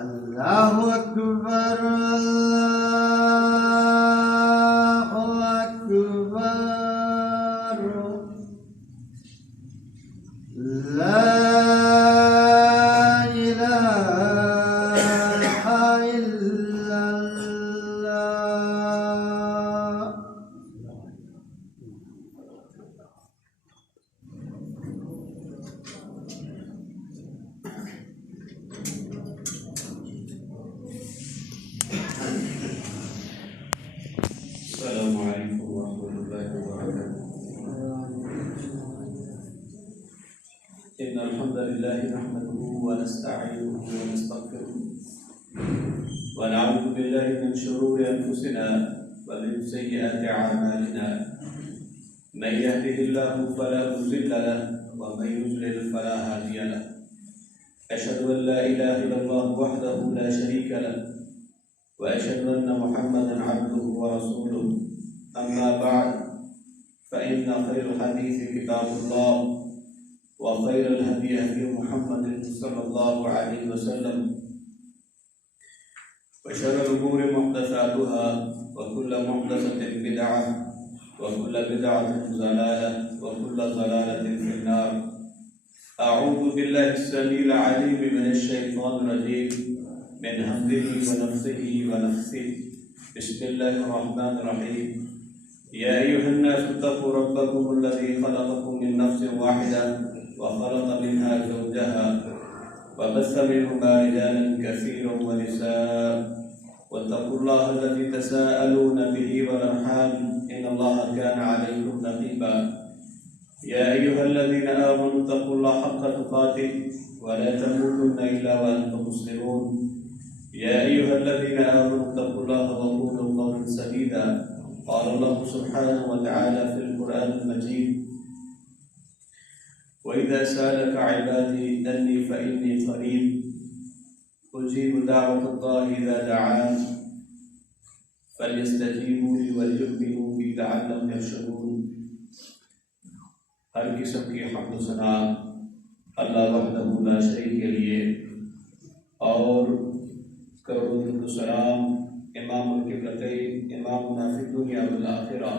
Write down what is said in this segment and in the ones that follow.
اللہ اکبر اللہ اکبر لا الہ الا اللہ. السلام علیکم ورحمۃ اللہ وبرکاتہ. ان الحمد لله نحمده ونستعينه ونستغفره ونعوذ بالله من شرور انفسنا ومن سيئات اعمالنا. من يهده الله فلا مضل له ومن يضلل فلا هادي له. اشهد ان لا اله الا الله وحده لا شريك له وأشهد أن محمدا عبده ورسوله. أما بعد فإن خير الحديث كتاب الله وخير الهدي هدي محمد صلى الله عليه وسلم وشر الأمور محدثاتها وكل محدثة بدعة وكل بدعة ضلالة وكل ضلالة في النار. أعوذ بالله السميع العليم من الشيطان الرجيم من همزه ونفسه ونفسه. بسم الله الرحمن الرحيم. يا أيها الناس اتقوا ربكم الذي خلقكم من نفس واحدة وخلق منها زوجها وبث منهما رجالا كثيرا ونساء واتقوا الله الذي تساءلون به والأرحام إن الله كان عليكم رقيبا. يا أيها الذين آمنوا اتقوا الله حق تقاته ولا تموتن إلا وأنتم مسلمون. يا أيها الذين آمنوا اتقوا الله وقولوا قولا سديدا. قال الله سبحانه وتعالى في القرآن المجيد: وإذا سألك عبادي أني فإني قريب أجيب دعوة الله إذا دعان فليستجيبوا لي وليؤمنوا بي لعلهم يرشدون. ہر قسم کی حمد و ثنا اللہ وحدہ لا شریک کے لیے، اور کروڑوں درود و سلام امام القبلتین امامنا فی الدنیا والآخرہ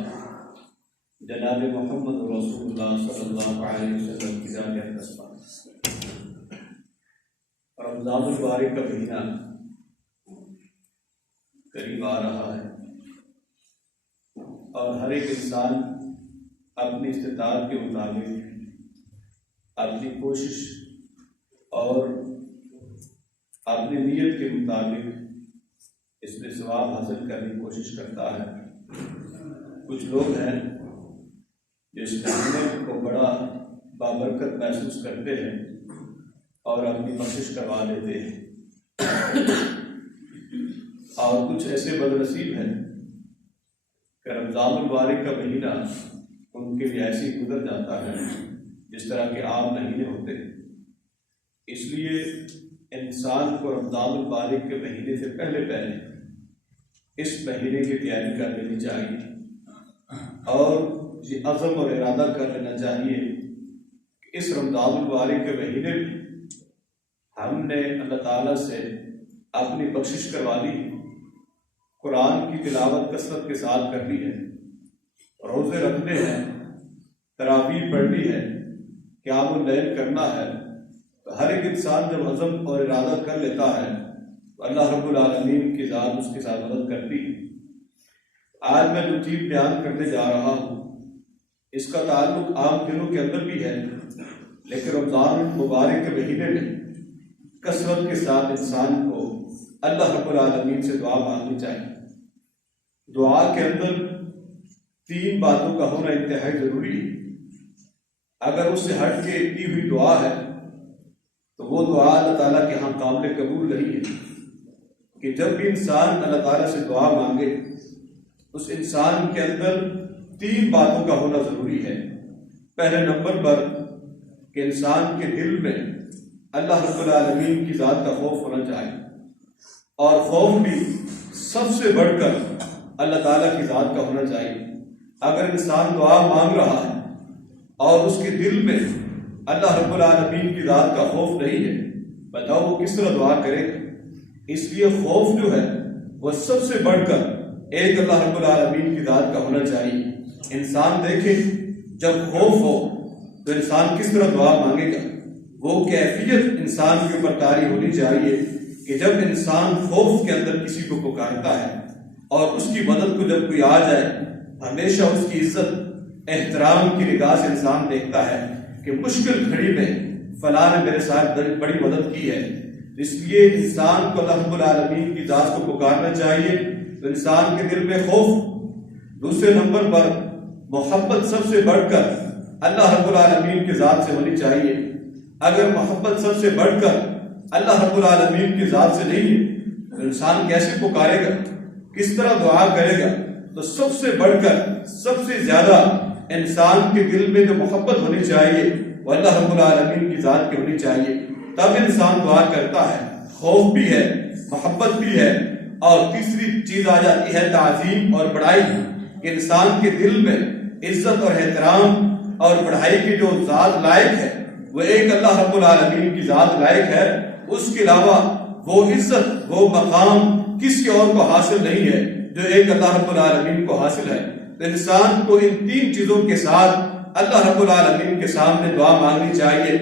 جناب محمد رسول اللہ صلی اللہ علیہ وسلم کی ذات اقدس پر. رمضان المبارک کا مہینہ قریب آ رہا ہے، اور ہر ایک انسان اپنی استطاعت کے مطابق اپنی کوشش اور اپنی نیت کے مطابق اس میں ثواب حاصل کرنے کی کوشش کرتا ہے. کچھ لوگ ہیں جو اس مہینے کو بڑا بابرکت محسوس کرتے ہیں اور اپنی بخشش کروا لیتے ہیں، اور کچھ ایسے بدنصیب ہیں کہ رمضان المبارک کا مہینہ ان کے لیے ایسے ہی گزر جاتا ہے جس طرح کے عام مہینے ہوتے ہیں. اس لیے انسان کو رمضان المبارک کے مہینے سے پہلے اس مہینے کی تیاری کر لینی چاہیے، اور یہ عزم اور ارادہ کر لینا چاہیے کہ اس رمضان المبارک کے مہینے میں ہم نے اللہ تعالیٰ سے اپنی بخشش کروا لی ہے، قرآن کی تلاوت کثرت کے ساتھ کرنی ہے، روزے رکھنے ہیں، تراویح پڑھنی ہے، قیام اللیل کرنا ہے. تو ہر ایک انسان جب عزم اور ارادہ کر لیتا ہے تو اللہ رب العالمین کی ذات اس کے ساتھ مدد کرتی ہے. آج میں جو چیز بیان کرنے جا رہا ہوں اس کا تعلق عام دنوں کے اندر بھی ہے، لیکن رمضان المبارک کے مہینے میں کثرت کے ساتھ انسان کو اللہ رب العالمین سے دعا مانگنی چاہیے. دعا کے اندر 3 باتوں کا ہونا انتہائی ضروری ہے. اگر اس سے ہٹ کے کی ہوئی دعا ہے تو وہ دعا اللہ تعالیٰ کے ہاں قابل قبول نہیں ہے. کہ جب بھی انسان اللہ تعالیٰ سے دعا مانگے اس انسان کے اندر 3 باتوں کا ہونا ضروری ہے. پہلے نمبر پر کہ انسان کے دل میں اللہ رب العالمین کی ذات کا خوف ہونا چاہیے، اور خوف بھی سب سے بڑھ کر اللہ تعالیٰ کی ذات کا ہونا چاہیے. اگر انسان دعا مانگ رہا ہے اور اس کے دل میں اللہ رب العالمین کی ذات کا خوف نہیں ہے، بتاؤ وہ کس طرح دعا کرے گا؟ اس لیے خوف جو ہے وہ سب سے بڑھ کر ایک اللہ رب العالمین کی ذات کا ہونا چاہیے۔ انسان دیکھے جب خوف ہو تو انسان کس طرح دعا مانگے گا، وہ کیفیت انسان کے اوپر طاری ہونی چاہیے کہ جب انسان خوف کے اندر کسی کو پکارتا ہے اور اس کی مدد کو جب کوئی آ جائے، ہمیشہ اس کی عزت احترام کی نگاہ سے انسان دیکھتا ہے کہ مشکل گھڑی میں فلاں نے میرے ساتھ بڑی مدد کی ہے۔ اس لیے انسان کو اللہ رب العالمین کی ذات کو پکارنا چاہیے تو انسان کے دل میں خوف۔ دوسرے نمبر پر محبت سب سے بڑھ کر اللہ رب العالمین کی ذات سے ہونی چاہیے۔ اگر محبت سب سے بڑھ کر اللہ رب العالمین کی ذات سے نہیں ہے تو انسان کیسے پکارے گا، کس طرح دعا کرے گا؟ تو سب سے بڑھ کر سب سے زیادہ انسان کے دل میں جو محبت ہونی چاہیے وہ اللہ رب العالمین کی ذات کی ہونی چاہیے، تب انسان دعا کرتا ہے۔ خوف بھی ہے، محبت بھی ہے، اور تیسری چیز آ جاتی ہے تعظیم اور بڑائی کہ انسان کے دل میں عزت اور احترام اور بڑائی کی جو ذات لائق ہے وہ ایک اللہ رب العالمین کی ذات لائق ہے۔ اس کے علاوہ وہ عزت وہ مقام کسی اور کو حاصل نہیں ہے جو ایک اللہ رب العالمین کو حاصل ہے۔ تو انسان کو ان تین چیزوں کے ساتھ اللہ رب العالمین کے سامنے دعا مانگنی چاہیے،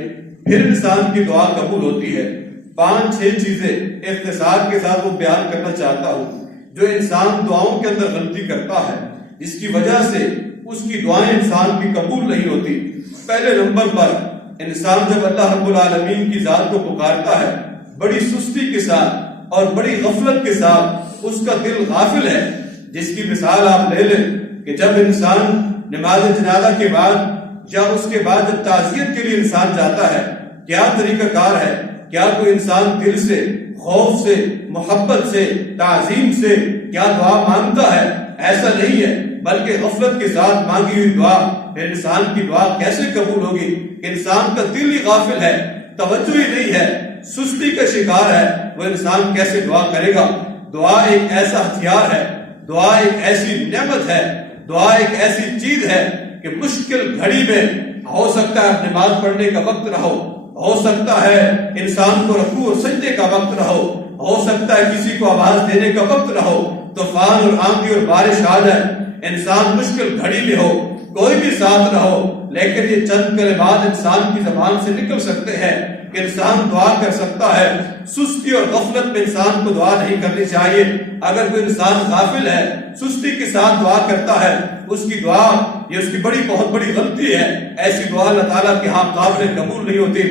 پھر انسان کی دعا قبول ہوتی ہے۔ 5-6 چیزیں اختصار کے ساتھ وہ بیان کرنا چاہتا ہوں جو انسان دعاؤں کے اندر غلطی کرتا ہے، جس کی وجہ سے اس کی دعائیں انسان کی قبول نہیں ہوتی۔ پہلے نمبر پر انسان جب اللہ رب العالمین کی ذات کو پکارتا ہے بڑی سستی کے ساتھ اور بڑی غفلت کے ساتھ، اس کا دل غافل ہے، جس کی مثال آپ لے لیں کہ جب انسان نماز جنازہ کے بعد یا اس کے بعد جب تعزیت کے لیے انسان جاتا ہے، کیا طریقہ کار ہے؟ کیا کوئی انسان دل سے خوف سے محبت سے تعظیم سے کیا دعا مانگتا ہے؟ ایسا نہیں ہے، بلکہ غفلت کے ساتھ مانگی ہوئی دعا پھر انسان کی دعا کیسے قبول ہوگی؟ انسان کا دل ہی غافل ہے، توجہ ہی نہیں ہے، سستی کا شکار ہے، وہ انسان کیسے دعا کرے گا؟ دعا ایک ایسا ہتھیار ہے، دعا ایک ایسی نعمت ہے، دعا ایک ایسی چیز ہے کہ مشکل گھڑی میں ہو سکتا ہے نماز پڑھنے کا وقت نہ ہو سکتا ہے انسان کو رکوع اور سجدے کا وقت نہ ہو سکتا ہے کسی کو آواز دینے کا وقت نہ ہو، طوفان اور آندھی اور بارش آ جائے، انسان مشکل گھڑی میں ہو، کوئی بھی ساتھ نہ ہو، لیکن یہ چند کلمات انسان کی زبان سے نکل سکتے ہیں کہ انسان دعا کر سکتا ہے۔ سستی اور غفلت میں انسان کو دعا نہیں کرنی چاہیے۔ اگر کوئی انسان غافل ہے، سستی کے ساتھ دعا کرتا ہے، اس کی دعا یہ اس کی بہت بڑی غلطی ہے، ایسی دعا اللہ تعالیٰ کے ہاں قابل قبول نہیں ہوتی۔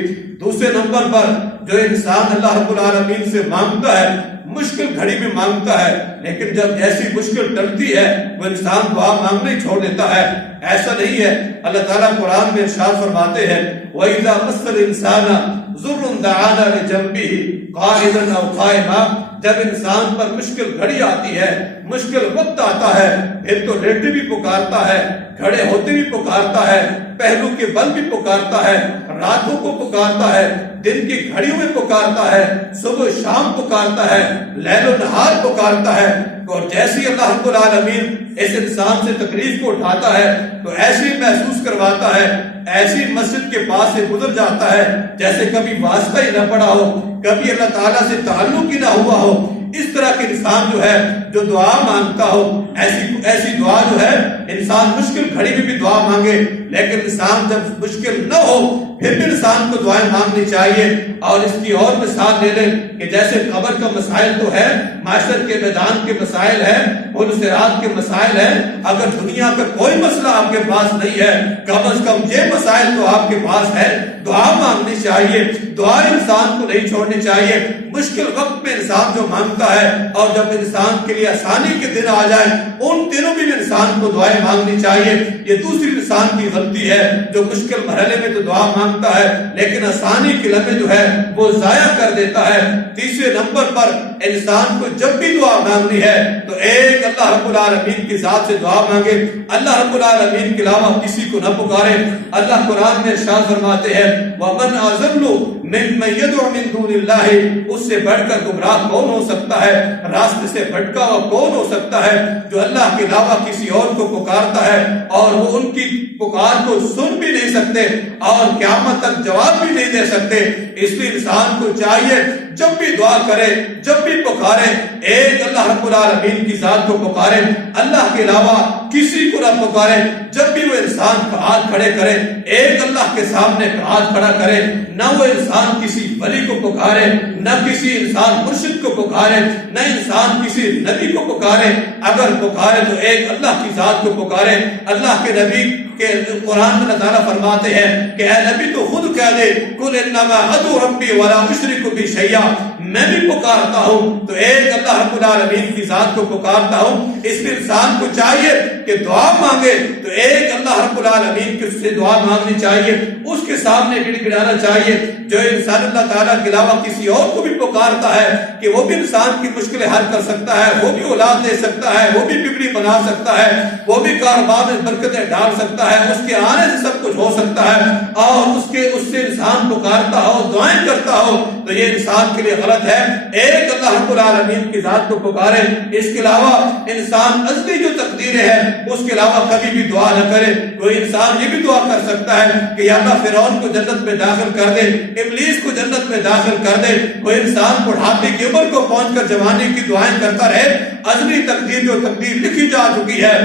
دوسرے نمبر پر جو انسان اللہ رب العالمین سے مانگتا ہے مشکل گھڑی میں مانگتا ہے، لیکن جب ایسی مشکل ٹلتی ہے وہ انسان دعا مانگنا ہی چھوڑ دیتا ہے۔ ایسا نہیں ہے، اللہ تعالیٰ قرآن میں ارشاد فرماتے ہیں وَإِذَا مَسَّ الْإِنسَانَ ضُرٌّ دَعَانَا لِجَنبِهِ قَاعِدًا أَوْ قَائِمًا، جب انسان پر مشکل گھڑی آتی ہے، مشکل وقت آتا ہے، پھر تو لیٹے بھی پکارتا ہے، کھڑے ہوتے بھی پکارتا ہے، پہلو کے بل بھی پکارتا ہے، راتوں کو پکارتا ہے، دن کی گھڑیوں میں پکارتا ہے، صبح شام پکارتا ہے، لیل و نہار پکارتا ہے۔ اور جیسی اللہ رب العالمین اس انسان سے تکلیف کو اٹھاتا ہے تو ایسی محسوس کرواتا ہے، ایسی مسجد کے پاس سے گزر جاتا ہے جیسے کبھی واسطہ ہی نہ پڑا ہو، کبھی اللہ تعالیٰ سے تعلق ہی نہ ہوا ہو۔ اس طرح کے انسان جو ہے جو دعا مانگتا ہو، ایسی دعا جو ہے انسان مشکل گھڑی میں بھی دعا مانگے، لیکن انسان جب مشکل نہ ہو پھر بھی انسان کو دعائیں مانگنی چاہیے۔ اور اس کی اور مثال لے لیں کہ جیسے قبر کا مسائل تو ہے، معاشر کے میدان کے مسائل ہیں، پل صراط کے مسائل ہیں، اگر دنیا کا کوئی مسئلہ آپ کے پاس نہیں ہے، کم از کم یہ مسائل تو آپ کے پاس ہے، دعا مانگنی چاہیے، دعا انسان کو نہیں چھوڑنی چاہیے۔ مشکل وقت میں انسان جو مانگتا ہے اور جب انسان کے لیے آسانی کے دن آ جائے ان دنوں میں بھی انسان کو دعائیں مانگنی چاہیے۔ یہ دوسری انسان کی غلطی ہے جو مشکل مرحلے میں تو دعا مانگتا ہے لیکن آسانی کے لمحے جو ہے وہ ضائع کر دیتا ہے۔ تیسرے نمبر پر انسان کو جب بھی دعا مانگنی ہے تو ایک اللہ رب العالمین کی ذات سے دعا مانگے، اللہ رب العالمین کے علاوہ کسی کو نہ پکارے۔ اللہ قرآن میں ارشاد فرماتے ہیں وَمَنْ أَضَلُّ مِمَّن يَدْعُو مِن دُونِ اللَّهِ، اس سے بڑھ کر گمراہ کون ہو سکتا ہے، راستے سے بھٹکا ہوا کون ہو سکتا ہے جو اللہ کے علاوہ کسی اور کو پکارتا ہے اور وہ ان کی پکار پکار کو سن بھی نہیں سکتے اور قیامت تک جواب بھی نہیں دے سکتے. اس لیے انسان کو چاہیے جب بھی دعا کرے، جب بھی پکارے، ایک اللہ رب العالمین کی ذات کو پکارے، اللہ کے علاوہ کسی کو نہ پکارے. جب بھی وہ انسان ہاتھ کھڑے کرے، ایک اللہ کے سامنے ہاتھ کھڑا کرے، نہ وہ انسان کسی ولی کو پکارے، نہ کسی انسان مرشد کو پکارے، نہ انسان کسی نبی کو پکارے. اگر پکارے تو ایک اللہ کی ذات کو پکارے. اللہ کے نبی کہ قرآن میں اللہ تعالیٰ فرماتے ہیں کہ اے نبی تو خود کہہ دے قل انما ادعو ربی ولا اشرک بہ شیئا، میں بھی پکارتا ہوں تو ایک اللہ رب العالمین کی ذات کو پکارتا ہوں. اس لیے انسان کو چاہیے کہ دعا مانگے تو ایک اللہ رب العالمین کے سے دعا مانگنی چاہیے، اس کے سامنے گڑ گڑانا چاہیے. جو انسان اللہ تعالیٰ کے علاوہ کسی اور کو بھی پکارتا ہے کہ وہ بھی انسان کی مشکلیں حل کر سکتا ہے، وہ بھی اولاد دے سکتا ہے، وہ بھی بگڑی بنا سکتا ہے، وہ بھی کاروبار میں برکتیں ڈال سکتا ہے، اس کے آنے سے سب کچھ ہو سکتا ہے، اور اس سے انسان پکارتا ہو، دعائیں کرتا ہو، تو یہ انسان کے لیے غلط ہے. ایک اللہ رب العالمین کی ذات کو پکارے. اس کے علاوہ انسان ازلی جو تقدیریں ہیں اس کے علاوہ کبھی بھی دعا نہ کرے. کوئی انسان یہ بھی دعا کر سکتا ہے کہ یا اللہ فرعون کو جنت میں داخل کر دے، ابلیس کو جنت میں داخل کر دے. کوئی انسان بڑھاپے کی عمر کو پہنچ کر جوانی کی دعائیں کرتا رہے. ازلی تقدیر جو تقدیر لکھی جا چکی ہے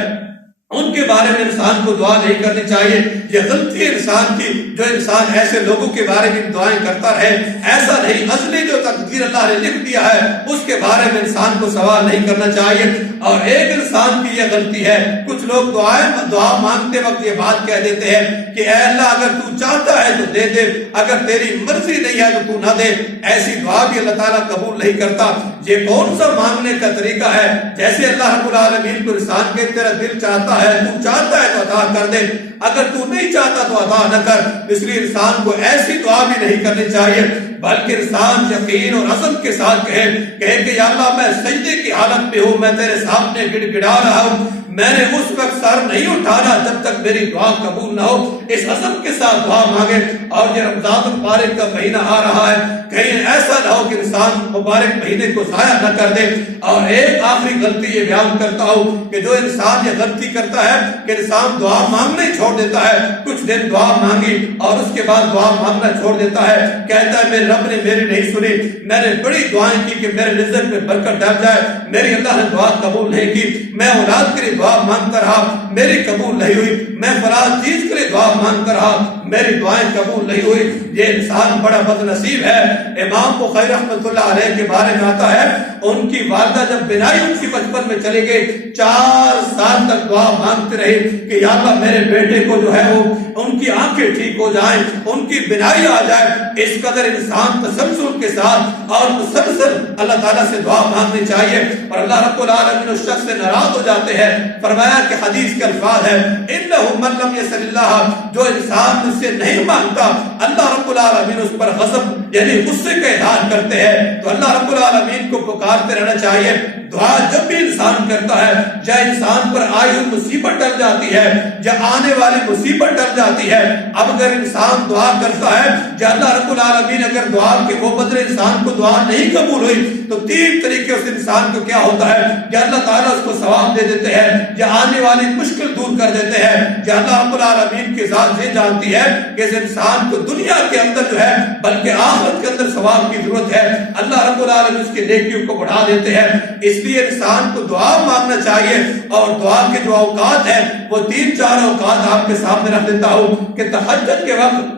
ان کے بارے میں انسان کو دعا نہیں کرنی چاہیے. یہ غلطی ہے انسان کی جو انسان ایسے لوگوں کے بارے میں دعائیں کرتا رہے. ایسا نہیں، ازلی جو تقدیر اللہ نے لکھ دیا ہے اس کے بارے میں انسان کو سوال نہیں کرنا چاہیے. اور ایک انسان کی یہ غلطی ہے، کچھ لوگ دعا مانگتے وقت یہ بات کہہ دیتے ہیں کہ اے اللہ اگر تو چاہتا ہے تو دے دے، اگر تیری مرضی نہیں ہے تو نہ دے. ایسی دعا بھی اللہ تعالیٰ قبول نہیں کرتا. یہ کون سا مانگنے کا طریقہ ہے؟ جیسے اللہ رب العالمین کو انسان کے تیرا دل چاہتا ہے، تو چاہتا ہے تو عطا کر دے، اگر تو نہیں چاہتا تو عطا نہ کر. اس لیے انسان کو ایسی دعا بھی نہیں کرنی چاہیے، بلکہ انسان یقین اور عزم کے ساتھ کہے کہ یا اللہ میں سجدے کی حالت میں ہوں، میں تیرے سامنے گڑ گڑا رہا ہوں، میں نے اس وقت سر نہیں اٹھانا جب تک میری دعا قبول نہ ہو. اس عزم کے ساتھ دعا مانگے. اور یہ رمضان المبارک کا مہینہ آ رہا ہے، کہیں ایسا نہ ہو کہ انسان مبارک مہینے کو ضائع نہ کر دے. اور ایک آخری غلطی یہ بیان کرتا ہوں کہ جو انسان یہ غلطی کرتا ہے کہ انسان دعا مانگنا ہی چھوڑ دیتا ہے. کچھ دن دعا مانگی اور اس کے بعد دعا مانگنا چھوڑ دیتا ہے، کہتا ہے میرے رب نے میری نہیں سنی، میں نے بڑی دعائیں کی کہ میرے رزق میں برکت ڈال جائے، میری اللہ نے دعا قبول نہیں کی، میں اولاد کے لیے دعا مانگتا رہا میری قبول نہیں ہوئی، میں فلاں چیز کے لیے دعا مانگتا رہا میری دعائیں قبول نہیں ہوئی. یہ انسان بڑا بد نصیب ہے. امام بخاری رحمۃ اللہ علیہ کے بارے میں آتا ہے ان کی والدہ جب بینائی ان کی بچپن میں چلے گئے، 4 سال تک دعا مانگتے رہے کہ یا اللہ میرے بیٹے کو جو ہے وہ ان کی آنکھیں ٹھیک ہو جائیں، ان کی بینائی آ جائے. اس قدر انسان تسلسل کے ساتھ اور مسلسل اللہ تعالیٰ سے دعا مانگنی چاہیے. اور اللہ رب العالمین اس شخص سے ناراض ہو جاتے ہیں. فرمایا کہ حدیث کے الفاظ ہے انہ من لم یسل اللہ، جو انسان اس سے نہیں مانگتا اللہ رب العالمین اس پر غضب یعنی غصے کا اظہار کرتے ہیں. تو اللہ رب العالمین کو پکارتے رہنا چاہیے. دعا جب بھی انسان کرتا ہے، یا انسان پر آئی ہوئی مصیبت ٹل جاتی ہے یا آنے والی مصیبت ٹل جاتی ہے، اب اگر انسان دعا کرتا ہے یا اللہ رب العالمین اگر دعا کے وہ بدلے انسان کو دعا نہیں قبول ہوئی تو 3 طریقے اس انسان کو کیا ہوتا ہے کہ اللہ تعالیٰ اس کو ثواب دے دیتے ہیں، یا آنے والی مشکل دور کر دیتے ہیں، یا اللہ رب العالمین کی ذات یہ جانتی ہے کہ اس انسان کو دنیا کے اندر جو ہے بلکہ آخرت کے اندر ثواب کی ضرورت ہے، اللہ رب العالمین اس کے نیکیوں کو بڑھا دیتے ہیں. اس لیے انسان کو دعا مانگنا چاہیے. اور دعا کے جو اوقات ہیں وہ 3-4 اوقات آپ کے سامنے رکھ دیتا ہوں کہ تہجد کے وقت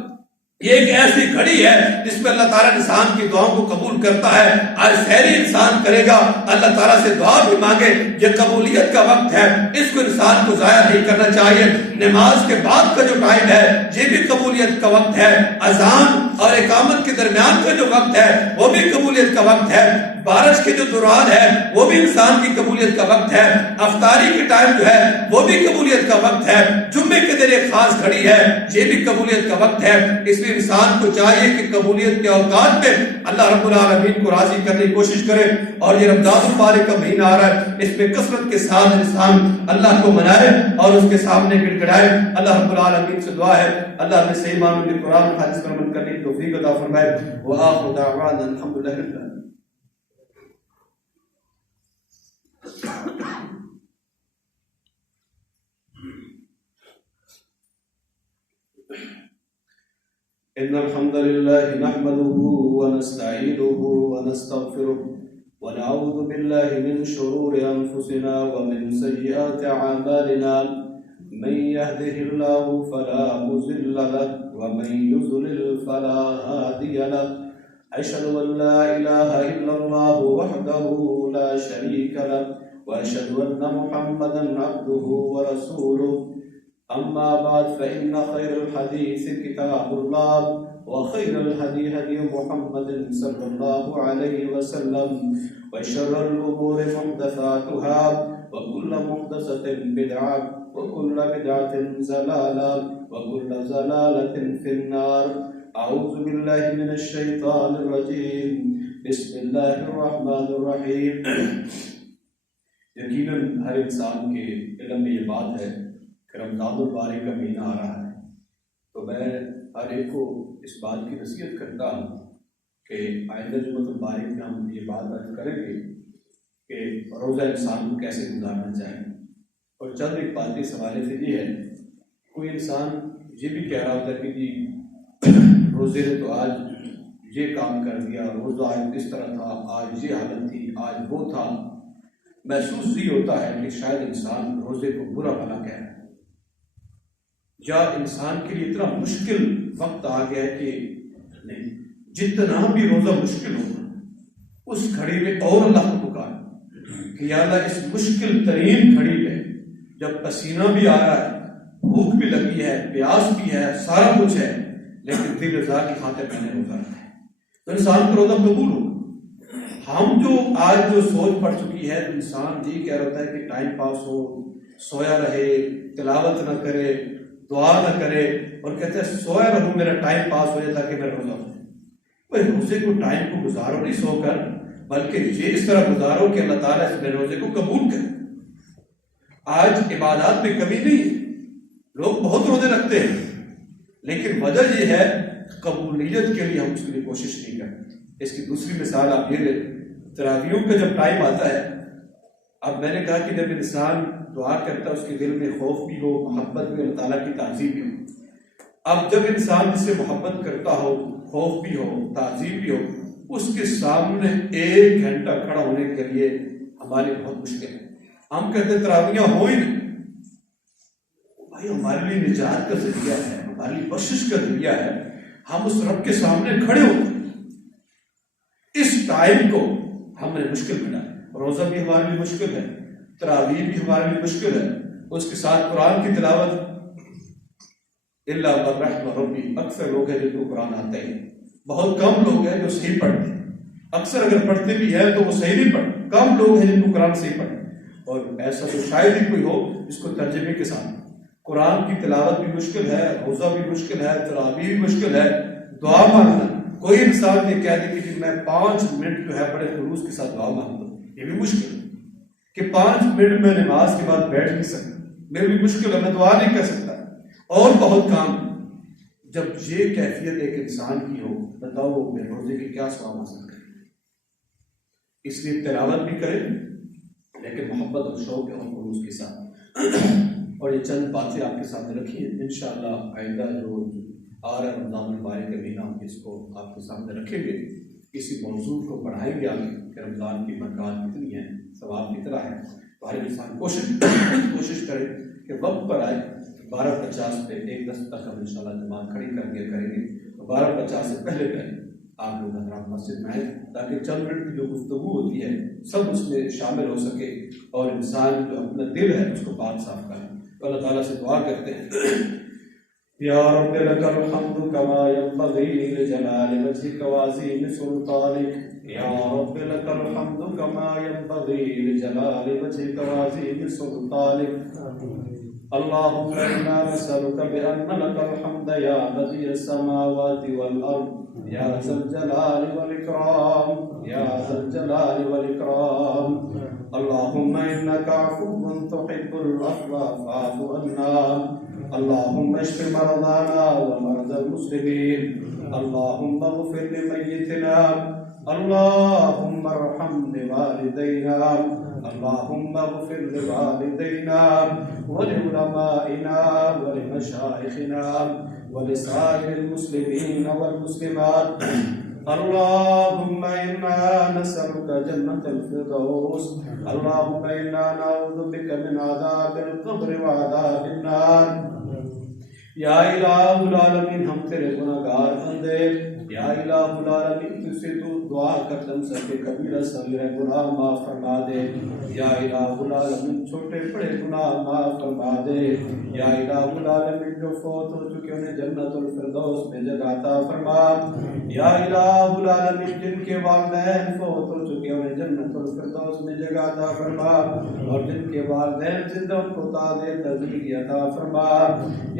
یہ ایک ایسی گھڑی ہے جس میں اللہ تعالیٰ انسان کی دعاؤں کو قبول کرتا ہے. آج سحری انسان کرے گا، اللہ تعالیٰ سے دعا بھی مانگے، یہ قبولیت کا وقت ہے، اس کو انسان کو ضائع نہیں کرنا چاہیے. نماز کے بعد کا جو ٹائم ہے یہ بھی قبولیت کا وقت ہے. اذان اور اقامت کے درمیان کا جو وقت ہے وہ بھی قبولیت کا وقت ہے. بارش کے جو دوران ہے وہ بھی انسان کی قبولیت کا وقت ہے. افطاری کے ٹائم جو ہے وہ بھی قبولیت کا وقت ہے. جمعے کے دن ایک خاص گھڑی ہے، یہ بھی قبولیت کا وقت ہے. اس لیے انسان کو چاہیے کہ قبولیت کے اوقات میں اللہ رب العالمین کو راضی کرنے کی کوشش کرے. اور یہ رمضان المبارک کا مہینہ آ رہا ہے، اس میں کثرت کے ساتھ انسان اللہ کو منائے اور اس کے سامنے گڑ گڑائے. اللہ رب العالمین سے دعا ہے اللہ ہمیں صحیح معنوں میں قرآن اور حدیث پر عمل کرنے کی توفیق عطا فرمائے. وآخر دعوانا الحمدللہ رب العالمین. إن الحمد لله نحمده ونستعينه ونستغفره ونعوذ بالله من شرور أنفسنا ومن سيئات أعمالنا من يهده الله فلا مضل له ومن يضلل فلا هادي له أشهد أن لا إله إلا الله وحده لا شريك له وأشهد أن محمدا عبده ورسوله أما بعد فإن خير الحديث كتاب الله وخير الهدي هدي محمد صلى الله عليه وسلم وشر الأمور محدثاتها وكل محدثة بدعة وكل بدعة ضلالة وكل ضلالة في النار أعوذ بالله من الشيطان الرجيم بسم الله الرحمن الرحیم. یقیناً ہر انسان کے علم میں یہ بات ہے کہ رمضان المبارک کا مہینہ آ رہا ہے، تو میں ہر ایک کو اس بات کی نصیحت کرتا ہوں کہ آئندہ جمعۃ المبارک میں ہم یہ بات عرض کریں گے کہ روزہ انسان کو کیسے گزارنا چاہیے. اور چند ایک باتیں اس حوالے سے یہ ہے، کوئی انسان یہ بھی کہہ رہا ہوتا ہے کہ جی روزے نے تو آج یہ کام کر دیا، روزہ آج اس طرح تھا، آج یہ حالت تھی، آج وہ تھا. محسوس یہ ہوتا ہے کہ شاید انسان روزے کو برا بھلا کہہ رہا ہے، یا انسان کے لیے اتنا مشکل وقت آ گیا ہے کہ نہیں، جتنا بھی روزہ مشکل ہوگا اس گھڑی میں اور اللہ کو پکار کہ یا اللہ اس مشکل ترین گھڑی میں جب پسینہ بھی آ رہا ہے، بھوک بھی لگی ہے، پیاس بھی ہے، سارا کچھ ہے، لیکن دل رضا کی خاطر میں نے روزہ رکھا ہے، تو انسان کا روزہ قبول ہوگا. ہم جو آج جو سوچ پڑ چکی ہے، انسان یہ کہہ رہا ہے کہ ٹائم پاس ہو، سویا رہے، تلاوت نہ کرے، دعا نہ کرے، اور کہتے ہیں سویا رہوں میرا ٹائم پاس ہو جائے تاکہ میرا روزہ ہو جائے. بھائی روزے کو ٹائم کو گزارو نہیں سو کر، بلکہ یہ اس طرح گزارو کہ اللہ تعالیٰ اس میرے روزے کو قبول کرے. آج عبادات میں کمی نہیں ہے، لوگ بہت روزے رکھتے ہیں، لیکن وجہ یہ ہے قبولیت کے لیے ہم اس کے لیے کوشش نہیں کرتے. اس کی دوسری مثال آپ یہ لیں، تراویحوں کا جب ٹائم آتا ہے، اب میں نے کہا کہ جب انسان دعا کرتا ہے اس کے دل میں خوف بھی ہو، محبت بھی، اللہ تعالیٰ کی تعظیم بھی ہو. اب جب انسان جس سے محبت کرتا ہو، خوف بھی ہو، تعظیم بھی ہو، اس کے سامنے 1 گھنٹہ کھڑا ہونے کے لیے ہمارے بہت مشکل ہے. ہم کہتے ہیں تراویحاں ہو ہی نہیں. بھائی ہمارے لیے نجات کا ذریعہ ہے، ہمارے لیے بخشش کا ذریعہ ہے، ہم اس رب کے سامنے کھڑے ہوتے ہیں. اس ٹائم کو ہم نے مشکل بنا. روزہ بھی ہمارے لیے مشکل ہے، تراویح بھی ہمارے لیے مشکل ہے، اس کے ساتھ قرآن کی تلاوت الا برحم ربی. اکثر لوگ ہیں جن کو قرآن آتے ہیں، بہت کم لوگ ہیں جو صحیح پڑھتے ہیں. اکثر اگر پڑھتے بھی ہیں تو وہ صحیح نہیں پڑھتے. کم لوگ ہیں جن کو قرآن صحیح پڑھتے، اور ایسا تو شاید ہی کوئی ہو جس کو ترجمے کے ساتھ. قرآن کی تلاوت بھی مشکل ہے، روزہ بھی مشکل ہے، تراویح بھی مشکل ہے، دعا مانگنا. کوئی انسان یہ کہہ دے کہ میں 5 منٹ جو ہے بڑے خلوص کے ساتھ دعا مانگتا ہوں، یہ بھی مشکل ہے. کہ 5 منٹ میں نماز کے بعد بیٹھ نہیں سکتا، میرے بھی مشکل ہے، میں دعا نہیں کر سکتا، اور بہت کام. جب یہ کیفیت ایک انسان کی ہو، بتاؤ وہ میرے روزے کے کیا ثواب حاصل کرے. اس لیے تلاوت بھی کرے لیکن محبت اور شوق اور خلوص کے ساتھ. اور یہ چند باتیں آپ کے سامنے رکھی ہیں. انشاءاللہ آئندہ جو آ رہا ہے رمضان المبارک کا مہینہ، ہم اس کو آپ کے سامنے رکھیں گے، اسی موضوع کو پڑھائیں گے آگے کہ رمضان کی برکات کتنی ہے، ثواب کتنا ہے. تو ہر انسان کوشش کرے کہ وقت پر آئے. 12:50 پہ 1:10 تک ہم انشاءاللہ جماعت کھڑی کر کے کریں گے. 12:50 سے پہلے آپ لوگ حضرات مسجد میں آئیں تاکہ چند منٹ کی جو گفتگو ہوتی ہے سب اس میں شامل ہو سکے، اور انسان جو اپنا دل ہے اس کو پاک صاف کرے. تو اللہ تعالیٰ سے دعا کرتے ہیں، یا رب لک الحمد کما ينبغی لجلال وجهک وعظیم سلطانک. یا رب لک الحمد کما ينبغی لجلال وجهک وعظیم سلطانک. اللهم انا نسألك بأن لك الحمد يا بديع السماوات والأرض يا ذا الجلال والإكرام يا ذا الجلال والإكرام. اللهم إنك عفو تحب العفو فاعف عنا. اللهم اشف مرضانا ومرضى المسلمين. اللهم اغفر لميتنا. اللهم ارحم لوالدينا. اللهم اغفر لوالدينا ولعلمائنا ولمشايخنا ولسائر المسلمين والمسلمات. اللهم إنا نسألك جنة الفردوس. اللهم إنا نعوذ بك من عذاب القبر وعذاب النار. یا الہ العالمین ہم تیرے گناہگار بندے، یا الہ العالمین تجھ سے تو دعا کرتم سکے کبیرہ صغیرہ گناہ معاف فرما دے. یا الہ العالمین چھوٹے بڑے گناہ معاف فرما دے. یا الہ العالمین جو فوت ہو چکے انہیں جنت الفردوس میں جگہ عطا فرما. یا الہ العالمین جن کے والدین فوت ہو چکے انہیں جنت الفردوس میں جگہ عطا فرما، اور جن کے والدین زندہ ان کو تاج تزویج عطا فرما.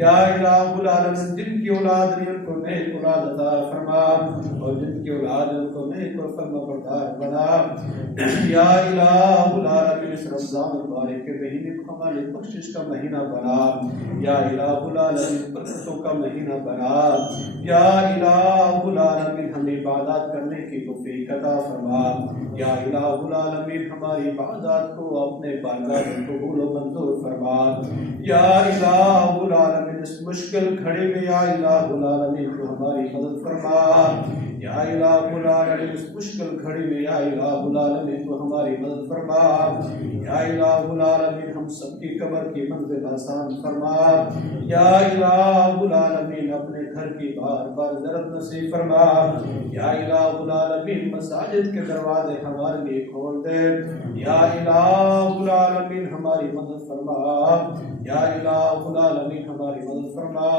یا الہ العالمین جن کی اولاد نے ان کو نیک اولاد عطا فرما، اور جن کی اولاد ان کو نیک اور فرما بردار بنا. یا الہ العالمین اس رمضان المبارک کے مہینے کو ہماری بخشش کا مہینہ بنا. یا الہ العالمین برکتوں کا مہینہ بنا. یا الہ العالمین ہمیں عبادات کرنے کی توفیق عطا فرما. یا الہ العالمین ہماری عبادات کو اپنے بارگاہ میں قبول و منظور فرما. یا الہ العالمین اس مشکل گھڑی میں یا الہ العالمین تو ہماری مدد فرما. یا الہ العالمین اس مشکل گھڑی میں یا الہ العالمین تو ہماری مدد فرما. یا الہ العالمین ہم سب کی قبر کی منزل آسان فرما. یا الہ العالمین اپنے گھر کی بار بار زرد نصیب فرما. یا الہ العالمین مساجد کے دروازے ہمارے لیے کھول دے. یا الہ العالمین ہماری مدد فرما. یا الہ العالمین ہماری مدد فرما.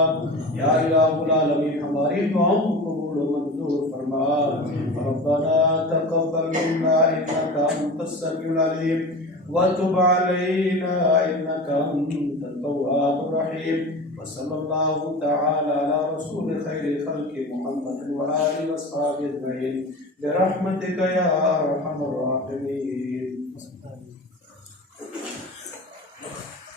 یا الہ العالمین ہماری دعاؤں کو قبول و منظور فرما. ربنا تقبل منا انك انت السميع العليم وتب علينا انك انت التواب الرحيم. وصلى الله تعالى على رسول خير خلق محمد وآله وصحبه أجمعين برحمتك يا أرحم الراحمين.